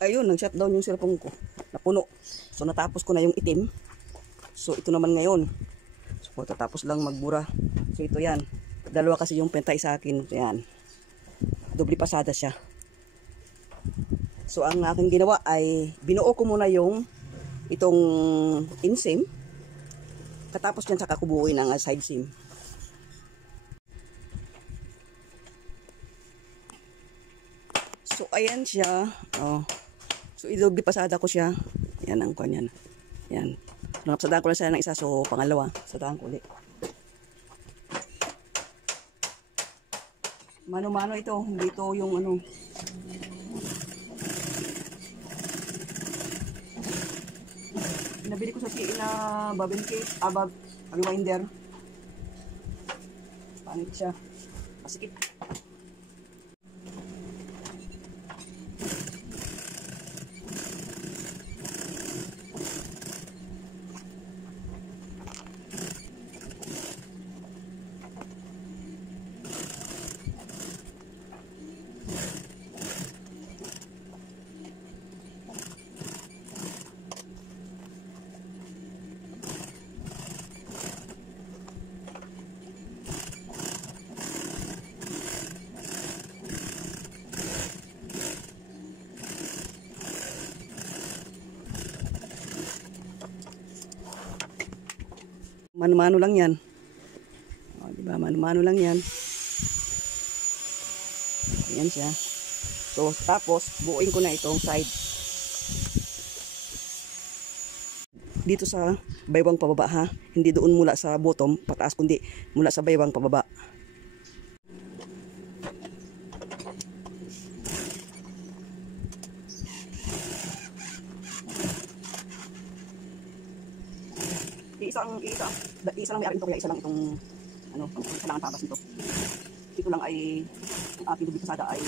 Ayun, nag-shutdown yung cellphone ko. Napuno. So, natapos ko na yung itim. So, ito naman ngayon. So, tatapos lang magbura. So, ito yan. Dalawa kasi yung pentay sa akin. Yan. Doble pasada siya. So, ang aking ginawa ay binuo ko muna yung itong inseam. Katapos yan, saka kubuuin ang side seam. So, ayan siya. Oh. So, idoble pasada ko siya. Yan ang kanyan. Yan. Napasadahan ko lang siya ng isa. So, pangalawa. Sadahan ko ulit. Mano-mano ito. Hindi ito yung ano. Nabili ko sa CE na bobbin case. Rewinder. Pangit siya. Masikip. Mano-mano lang yan. O, diba? Mano-mano lang yan. Ayan siya. So, tapos, buuin ko na itong side. Dito sa baywang pababa, ha? Hindi doon mula sa bottom, pataas, kundi mula sa baywang pababa. Isa lang may akin ito, kaya isa lang itong ano, isa lang ang tabas nito. Ito lang ay ang aking doble pasada ay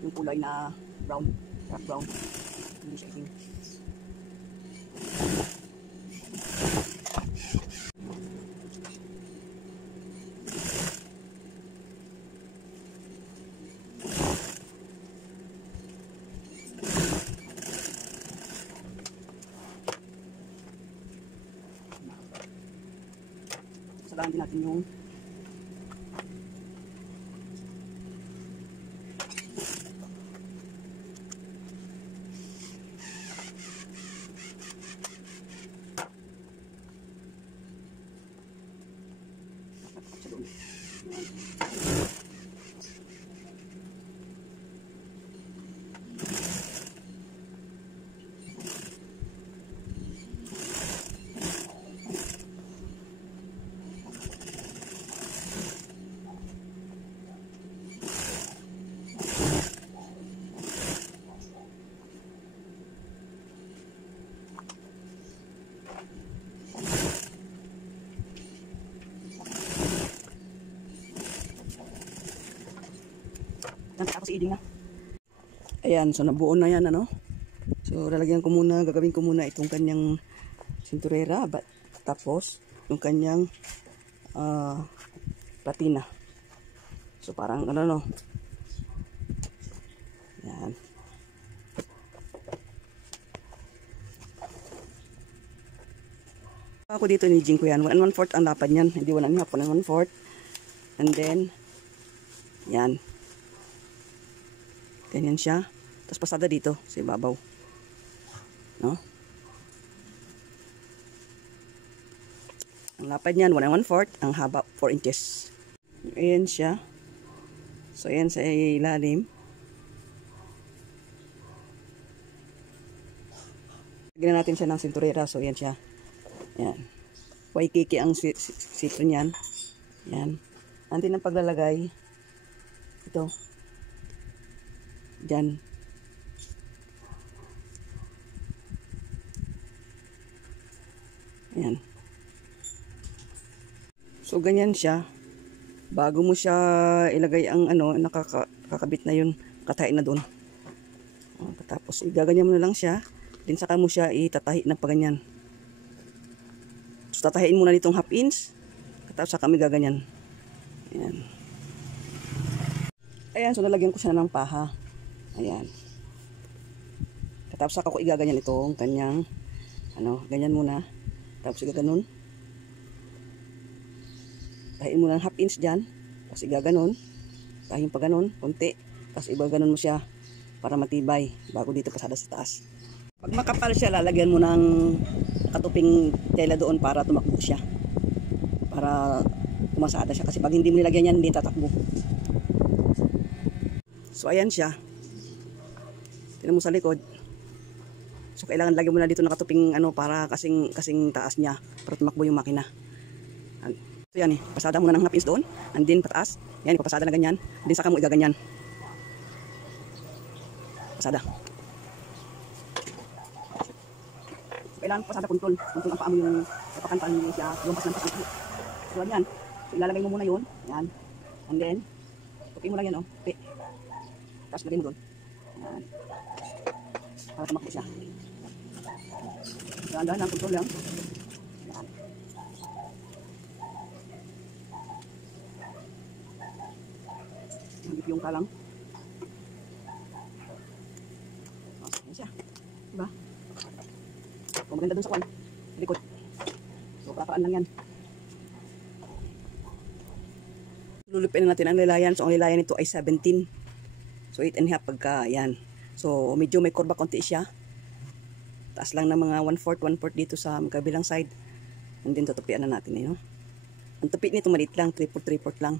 yung kulay na brown, dark brown. Hindi siya itim. Sadahan din natin yung tapos i-iding na. Ayan, so nabuo na yan, ano. So, lalagyan ko muna, gagawin ko muna itong kanyang sinturera, tapos yung kanyang platina. So, parang ano, no. Yan. Ako dito ni-jing ko yan. 1 1/4 ang lapad yan. Hindi 1 1/4. And then, yan. Ganyan siya. Tapos pasada dito sa ibabaw. No? Ang lapad niyan, 1 1/4. Ang haba, 4 inches. Ayan siya. So, ayan sa ilalim. Lagyan natin siya ng sinturera. So, ayan siya. Ayan. Waikiki ang sito niyan. Ayan. Antin ang paglalagay. Ito. Diyan. Ayan. So, ganyan siya. Bago mo siya ilagay ang ano, nakakabit na yun, katahin na doon. Tapos, igaganyan mo na lang siya. Din saka mo siya itatahi ng paganyan. So, tatahiin muna ditong 1/2 inch. Tapos, saka kami gaganyan. Ayan. Ayan, so nalagyan ko siya ng paha. Ayan. Tapos saka ko igaganyan itong kanyang, ganyan muna. Tapos igaganon. Tahiin mo ng half inch dyan. Tapos igaganon. Tahiin pa ganon, konti. Tapos ibaganon mo siya para matibay bago dito pasada sa taas. Pag makapal siya, lalagyan mo ng katuping tela doon para tumakbo siya. Para pumasada siya. Kasi pag hindi mo nilagyan yan, hindi tatakbo. So ayan siya. Tingnan mo sa likod. So kailangan lagyan mo na dito nakatuping para kasing taas niya para tumakbo yung makina. So yan pasada mo na ng half-inch doon, and then pataas. Yan, ipapasada na ganyan. Then saka mo igaganyan. Pasada. So kailangan pasada kontrol ang paa mo yung pakantaan mo siya, lumpas ng paa. So yan. So ilalagay mo muna yun. Yan. And then tupin mo lang yan tupi. Tapos lagay mo doon. Yan. Para tumakbo siya. Dahan-dahan lang, kontrol lang. Yan. Hangip yung kalang. Yan siya. Diba? So, maganda dun sa kwan. Likod. So, kakaan lang yan. Lulupin na natin ang lilayan. So, ang lilayan nito ay 17. So, 8.5 pagka yan. So, medyo may kurba konti siya. Taas lang ng mga 1/4 dito sa kabilang side. And then tutupian na natin Ang tupi nito maliit lang, 3/4 lang.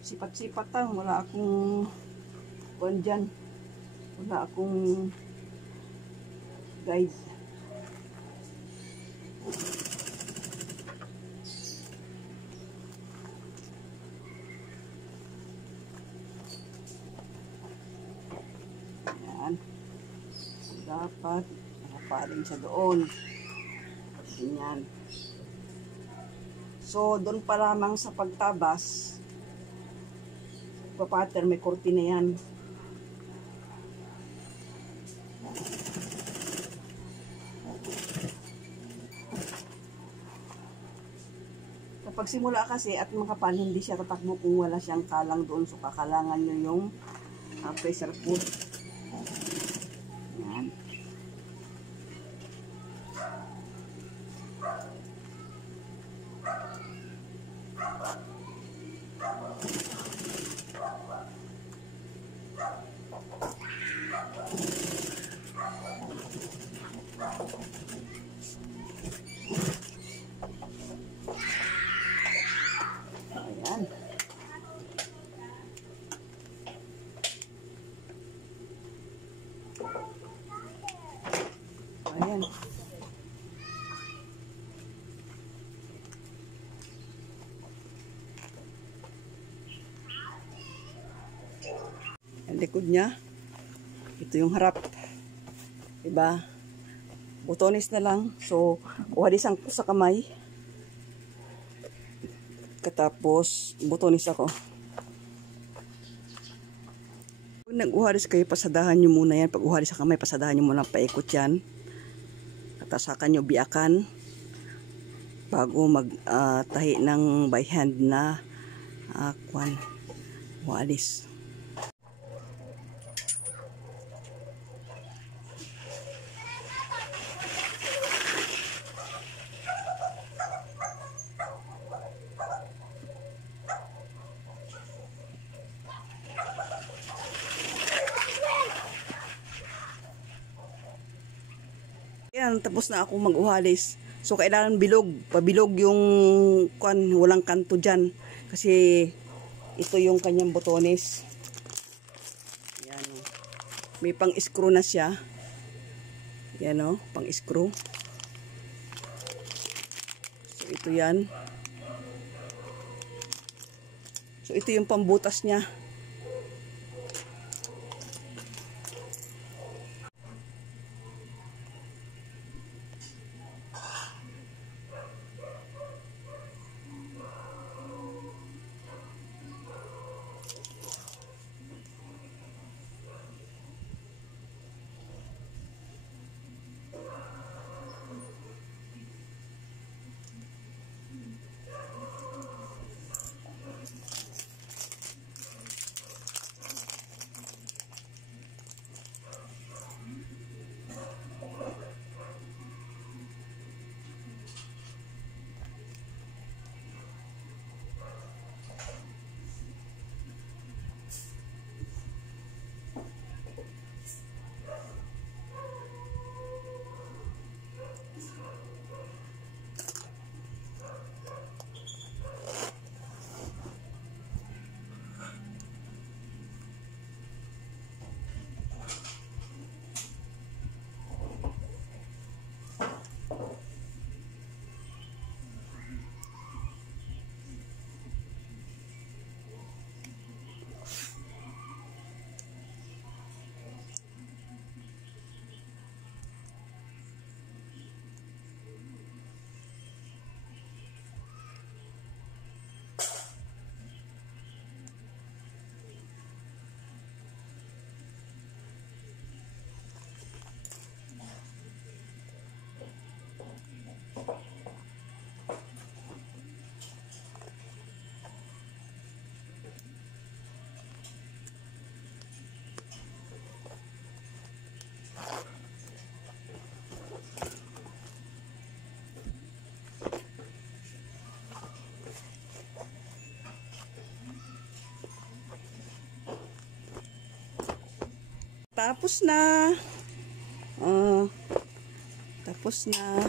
Sipat-sipat wala akong dyan. Wala akong guide. Dapat nakaparin siya doon. Ganyan. So, doon pa lamang sa pagtabas, papater, may kortina yan. Kapag simula kasi at makapal, hindi siya tatakbo kung wala siyang kalang doon. So, kakalangan nyo yung pressure foot. Yan. Ayan. Ayan. Ang likod niya, ito yung harap. Diba? Butones na lang. So, uhadis ko sa kamay. Katapos, butones ako. Pag nag-uharis kayo, pasadahan nyo muna yan. Pag uharis sa kamay, pasadahan nyo muna paikot yan. Katasakan nyo biakan. Bago mag-tahi ng by hand na uharis. Yan, tapos na ako mag-uhalis. So, kailangan pabilog yung walang kanto dyan. Kasi, ito yung kanyang botones. Yan, may pang-screw na siya. Yan pang-screw. So, ito yan. So, ito yung pambutas niya. Tapos na. Tapos na.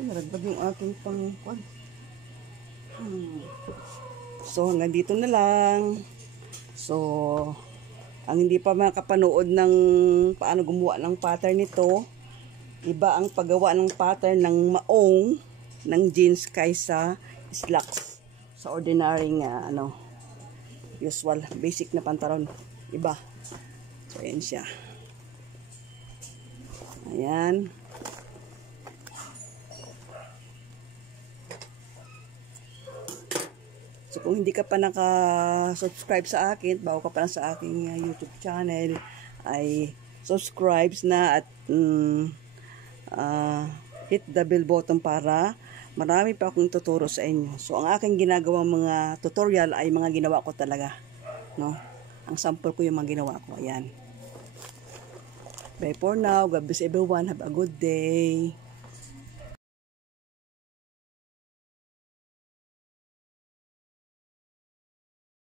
Naragbag yung aking pangkwan. So, hanggang dito na lang. So, ang hindi pa makapanood ng paano gumawa ng pattern nito, iba ang paggawa ng pattern ng maong ng jeans kaysa slacks sa ordinary usual basic na pantalon. Iba. So, ayan siya. Ayan. So, kung hindi ka pa naka-subscribe sa akin, bago ka pa lang sa aking YouTube channel, ay subscribe na at hit the bell button para marami pa akong tuturo sa inyo. So, ang aking ginagawang mga tutorial ay mga ginawa ko talaga. No? Ang sample ko yung mga ginawa ko. Ayan. Bye for now. God bless everyone. Have a good day.